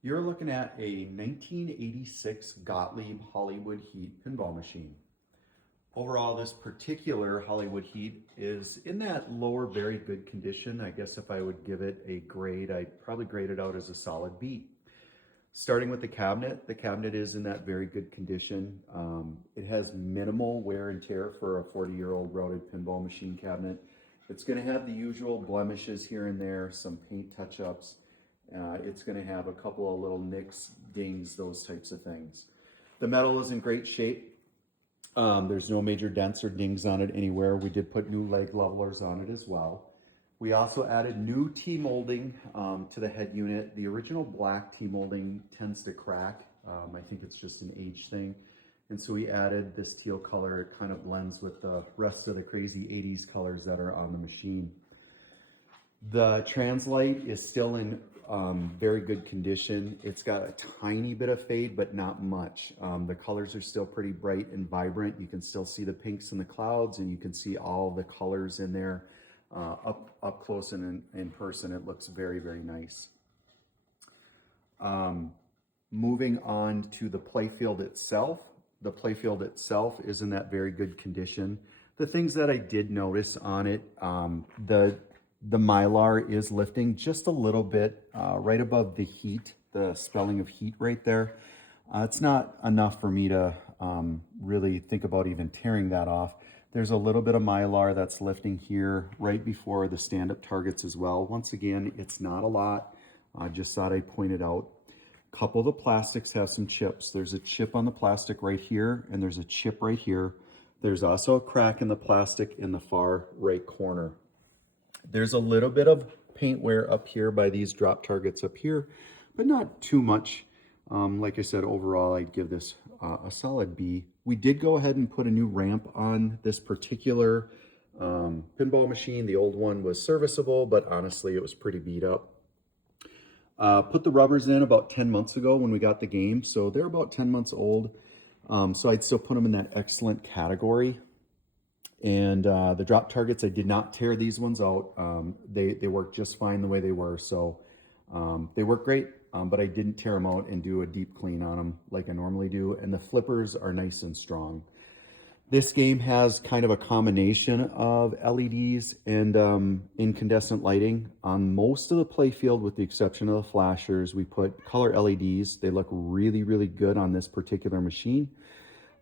You're looking at a 1986 Gottlieb Hollywood Heat pinball machine. Overall, this particular Hollywood Heat is in that lower, very good condition. I guess if I would give it a grade, I'd probably grade it out as a solid B. Starting with the cabinet is in that very good condition. It has minimal wear and tear for a 40-year-old routed pinball machine cabinet. It's going to have the usual blemishes here and there, some paint touch-ups. It's going to have a couple of little nicks, dings, those types of things. The metal is in great shape. There's no major dents or dings on it anywhere. We did put new leg levelers on it as well. We also added new T-molding to the head unit. The original black T-molding tends to crack. I think it's just an age thing. And so we added this teal color. It kind of blends with the rest of the crazy 80s colors that are on the machine. The Translight is still in very good condition. It's got a tiny bit of fade, but not much. The colors are still pretty bright and vibrant. You can still see the pinks in the clouds, and you can see all the colors in there up close and in person. It looks very, very nice. Moving on to the playfield itself. The playfield itself is in that very good condition. The things that I did notice on it, the Mylar is lifting just a little bit right above the heat, the spelling of heat right there. It's not enough for me to really think about even tearing that off. There's a little bit of Mylar that's lifting here right before the stand-up targets as well. Once again, it's not a lot. I just thought I'd point it out. A couple of the plastics have some chips. There's a chip on the plastic right here, and there's a chip right here. There's also a crack in the plastic in the far right corner. There's a little bit of paint wear up here by these drop targets up here, but not too much. Like I said, overall, I'd give this a solid B. We did go ahead and put a new ramp on this particular pinball machine. The old one was serviceable, but honestly, it was pretty beat up. Put the rubbers in about 10 months ago when we got the game, so they're about 10 months old. So I'd still put them in that excellent category. And the drop targets, I did not tear these ones out. They work just fine the way they were, so they work great. But I didn't tear them out and do a deep clean on them like I normally do. And the flippers are nice and strong. This game has kind of a combination of LEDs and incandescent lighting. On most of the playfield, with the exception of the flashers, we put color LEDs. They look really, really good on this particular machine.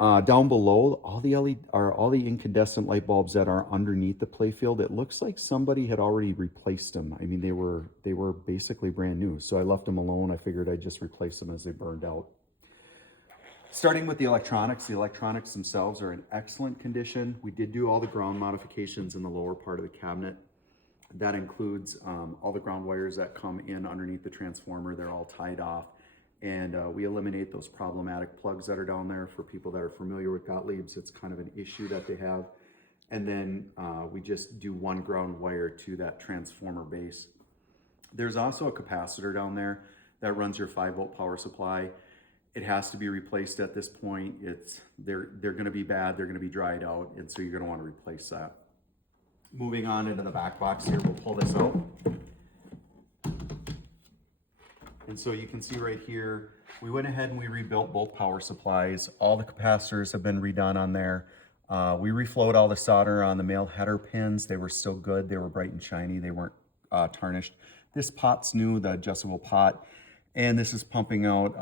Down below, all the incandescent light bulbs that are underneath the playfield, it looks like somebody had already replaced them. I mean, they were basically brand new. So I left them alone. I figured I'd just replace them as they burned out. Starting with the electronics themselves are in excellent condition. We did do all the ground modifications in the lower part of the cabinet. That includes all the ground wires that come in underneath the transformer. They're all tied off. And we eliminate those problematic plugs that are down there. For people that are familiar with Gottlieb's, it's kind of an issue that they have. And then we just do one ground wire to that transformer base. There's also a capacitor down there that runs your 5-volt power supply. It has to be replaced at this point. They're going to be bad. They're going to be dried out, and so you're going to want to replace that. Moving on into the back box here, we'll pull this out. And so you can see right here, we went ahead and we rebuilt both power supplies. All the capacitors have been redone on there. We reflowed all the solder on the male header pins. They were still good. They were bright and shiny. They weren't tarnished. This pot's new, the adjustable pot. And this is pumping out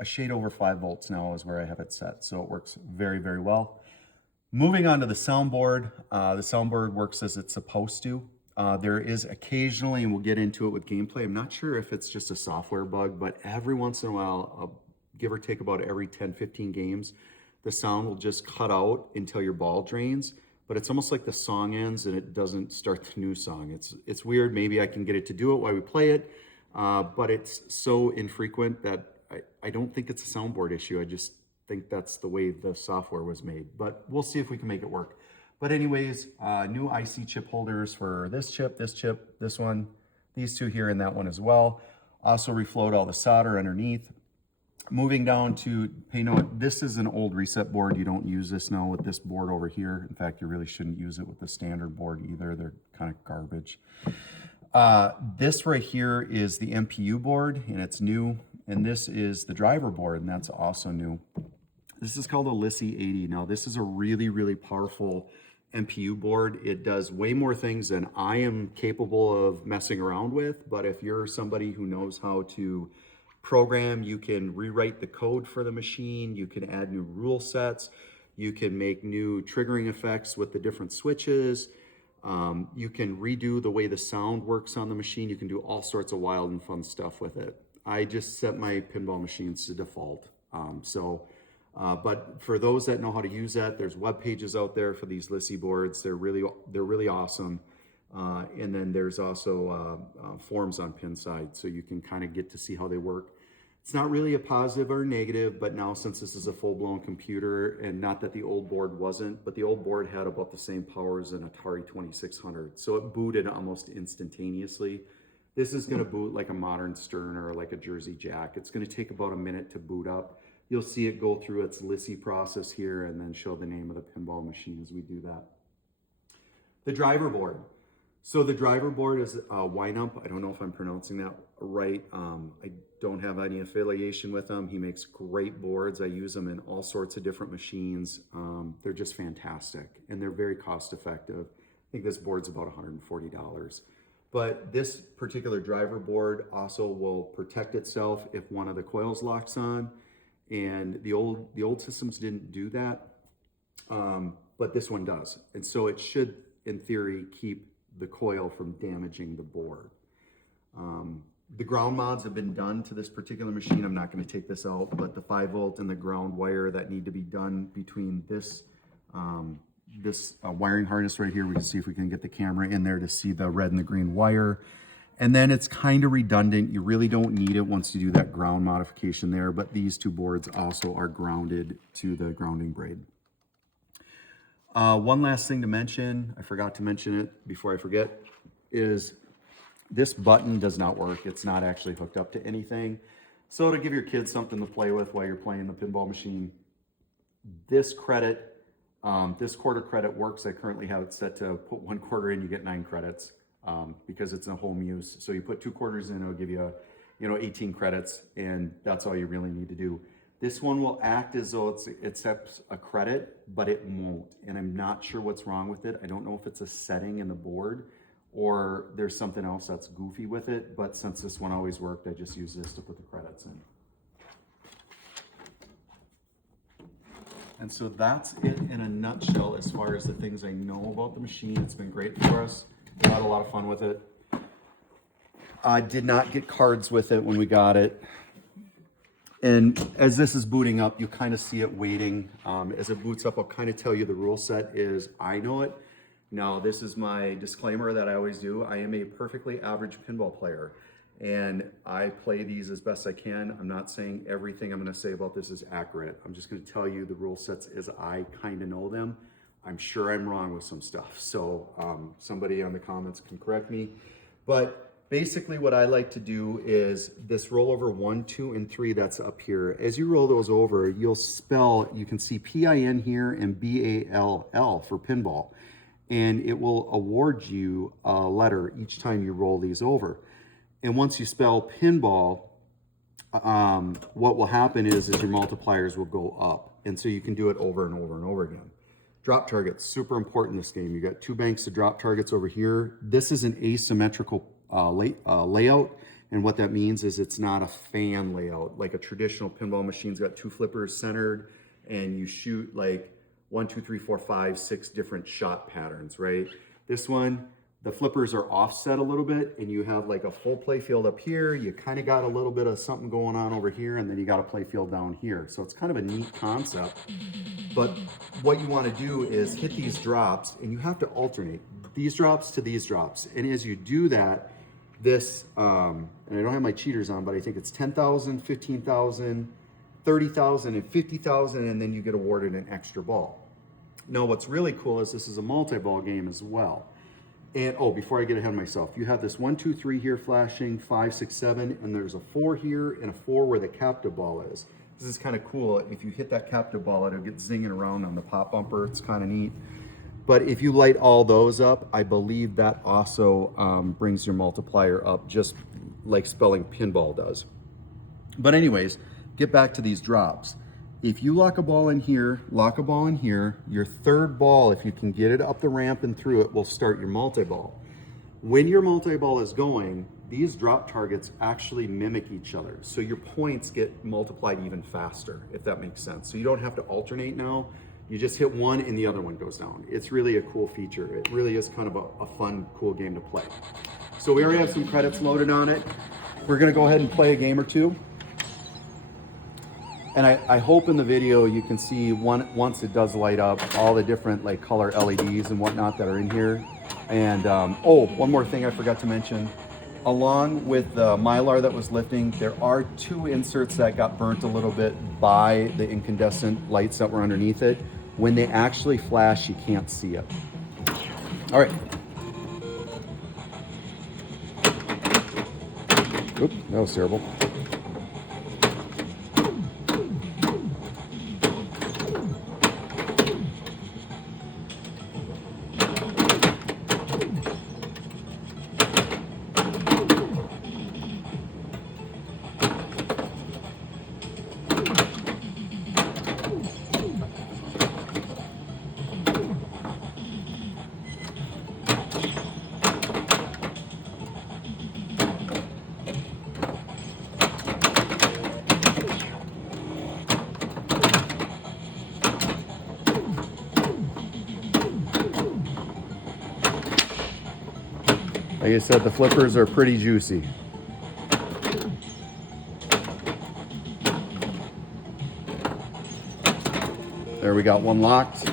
a shade over 5 volts now is where I have it set. So it works very, very well. Moving on to the soundboard. The soundboard works as it's supposed to. There is occasionally, and we'll get into it with gameplay, I'm not sure if it's just a software bug, but every once in a while, give or take about every 10, 15 games, the sound will just cut out until your ball drains, but it's almost like the song ends and it doesn't start the new song. It's weird. Maybe I can get it to do it while we play it, but it's so infrequent that I don't think it's a soundboard issue. I just think that's the way the software was made, but we'll see if we can make it work. But anyways, new IC chip holders for this chip, this one, these two here, and that one as well. Also reflowed all the solder underneath. Moving down to pay note, this is an old reset board. You don't use this now with this board over here. In fact, you really shouldn't use it with the standard board either. They're kind of garbage. This right here is the MPU board, and it's new. and this is the driver board, and that's also new. This is called a Lissy 80. Now, this is a really, really powerful MPU board. It does way more things than I am capable of messing around with, but if you're somebody who knows how to program, you can rewrite the code for the machine, you can add new rule sets, you can make new triggering effects with the different switches, you can redo the way the sound works on the machine, you can do all sorts of wild and fun stuff with it. I just set my pinball machines to default. But for those that know how to use that, there's web pages out there for these Lissy boards. They're really awesome. And then there's also forums on Pinside, so you can kind of get to see how they work. It's not really a positive or negative, but now since this is a full-blown computer, and not that the old board wasn't, but the old board had about the same power as an Atari 2600, so it booted almost instantaneously. This is going to boot like a modern Stern or like a Jersey Jack. It's going to take about a minute to boot up. You'll see it go through its Lissy process here and then show the name of the pinball machine as we do that. The driver board. So the driver board is Winamp. I don't know if I'm pronouncing that right. I don't have any affiliation with him. He makes great boards. I use them in all sorts of different machines. They're just fantastic and they're very cost effective. I think this board's about $140. But this particular driver board also will protect itself if one of the coils locks on. And the old systems didn't do that, but this one does. And so it should, in theory, keep the coil from damaging the board. The ground mods have been done to this particular machine. I'm not going to take this out, but the 5-volt and the ground wire that need to be done between this wiring harness right here. We can see if we can get the camera in there to see the red and the green wire. And then it's kind of redundant. You really don't need it once you do that ground modification there, but these two boards also are grounded to the grounding braid. One last thing to mention, I forgot to mention it before I forget, is this button does not work. It's not actually hooked up to anything. So to give your kids something to play with while you're playing the pinball machine, this credit, this quarter credit works. I currently have it set to put 1 quarter in, you get 9 credits. Because it's a home use. So you put 2 quarters in, it'll give you, 18 credits, and that's all you really need to do. This one will act as though it accepts a credit, but it won't. And I'm not sure what's wrong with it. I don't know if it's a setting in the board or there's something else that's goofy with it. But since this one always worked, I just use this to put the credits in. And so that's it in a nutshell as far as the things I know about the machine. It's been great for us. We had a lot of fun with it. I did not get cards with it when we got it. And as this is booting up, you kind of see it waiting. As it boots up, I'll kind of tell you the rule set is I know it. Now, this is my disclaimer that I always do. I am a perfectly average pinball player, and I play these as best I can. I'm not saying everything I'm going to say about this is accurate. I'm just going to tell you the rule sets as I kind of know them. I'm sure I'm wrong with some stuff, so somebody on the comments can correct me. But basically what I like to do is this rollover 1, 2, and 3 that's up here. As you roll those over, you'll spell, you can see PIN here and BALL for pinball. And it will award you a letter each time you roll these over. And once you spell pinball, what will happen is your multipliers will go up. And so you can do it over and over and over again. Drop targets, super important in this game. You got 2 banks of drop targets over here. This is an asymmetrical layout, and what that means is it's not a fan layout. Like a traditional pinball machine's got 2 flippers centered, and you shoot like 1, 2, 3, 4, 5, 6 different shot patterns, right? This one, the flippers are offset a little bit, and you have like a full play field up here. You kind of got a little bit of something going on over here, and then you got a play field down here. So it's kind of a neat concept. But what you want to do is hit these drops, and you have to alternate these drops to these drops. And as you do that, this, and I don't have my cheaters on, but I think it's 10,000, 15,000, 30,000, and 50,000, and then you get awarded an extra ball. Now, what's really cool is this is a multi-ball game as well. And, oh, before I get ahead of myself, you have this 1, 2, 3 here flashing, 5, 6, 7, and there's a 4 here and a 4 where the captive ball is. This is kind of cool. If you hit that captive ball, it'll get zinging around on the pop bumper. It's kind of neat. But if you light all those up, I believe that also brings your multiplier up, just like spelling pinball does. But anyways, get back to these drops. If you lock a ball in here, lock a ball in here, your third ball, if you can get it up the ramp and through it, will start your multi-ball. When your multi-ball is going, these drop targets actually mimic each other. So your points get multiplied even faster, if that makes sense. So you don't have to alternate now. You just hit one and the other one goes down. It's really a cool feature. It really is kind of a fun, cool game to play. So we already have some credits loaded on it. We're gonna go ahead and play a game or two. And I hope in the video you can see once it does light up all the different like color LEDs and whatnot that are in here. And oh, one more thing I forgot to mention. Along with the Mylar that was lifting, there are 2 inserts that got burnt a little bit by the incandescent lights that were underneath it. When they actually flash, you can't see it. All right. Oop, that was terrible. Like I said, the flippers are pretty juicy. There, we got one locked.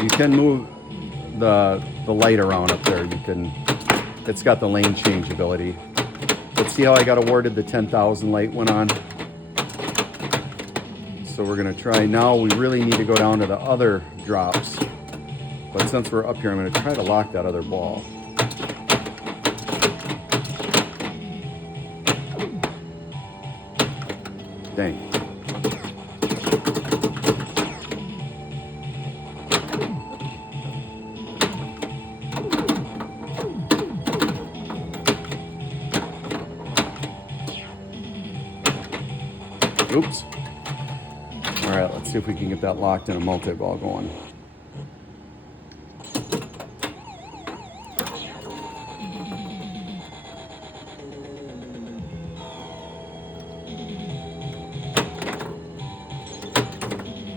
You can move the light around up there. You can, it's got the lane change ability. Let's see how I got awarded the 10,000 light went on. So we're gonna try, now we really need to go down to the other drops. But since we're up here, I'm gonna try to lock that other ball. Dang. Oops. All right, let's see if we can get that locked in a multi-ball going.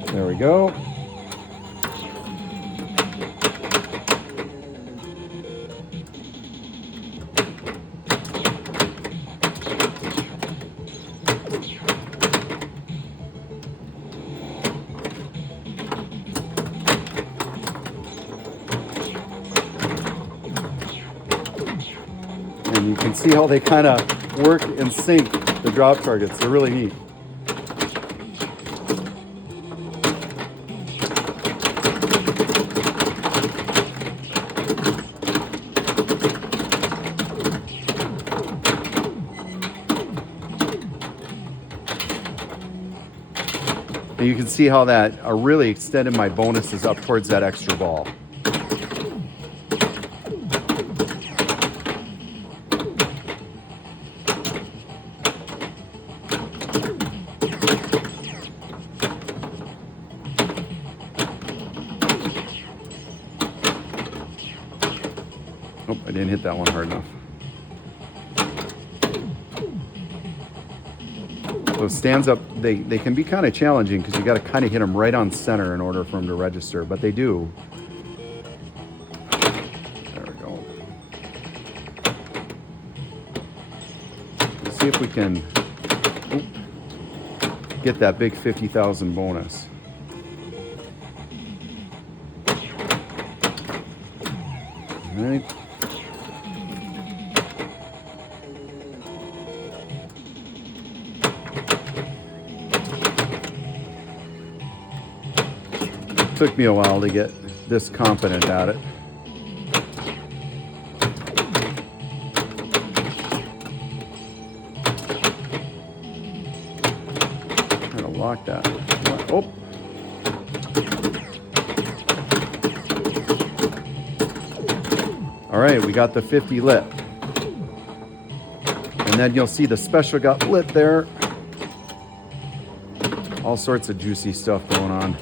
There we go. And you can see how they kind of work in sync, the drop targets. They're really neat. And you can see how that really extended my bonuses up towards that extra ball. Oh, I didn't hit that one hard enough. Those stands up, they can be kind of challenging because you got to kind of hit them right on center in order for them to register, but they do. There we go. Let's see if we can get that big 50,000 bonus. All right. Took me a while to get this confident at it. I'm gonna lock that. Oh. All right, we got the 50 lit. And then you'll see the special got lit there. All sorts of juicy stuff going on.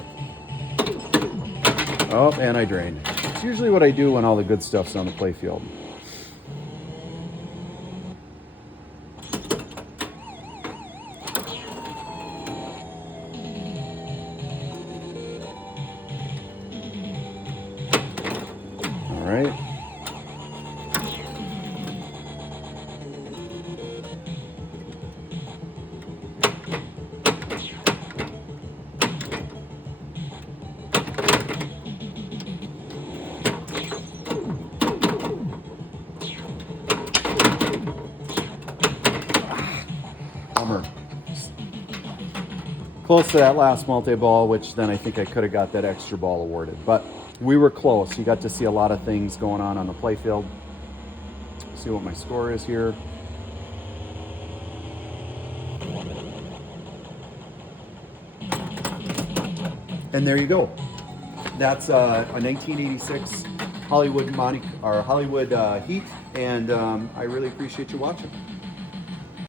Oh, and I drained. It's usually what I do when all the good stuff's on the play field. All right. Close to that last multi-ball, which then I think I could have got that extra ball awarded. But we were close. You got to see a lot of things going on the playfield. See what my score is here. And there you go. That's a 1986 Hollywood Heat, and I really appreciate you watching.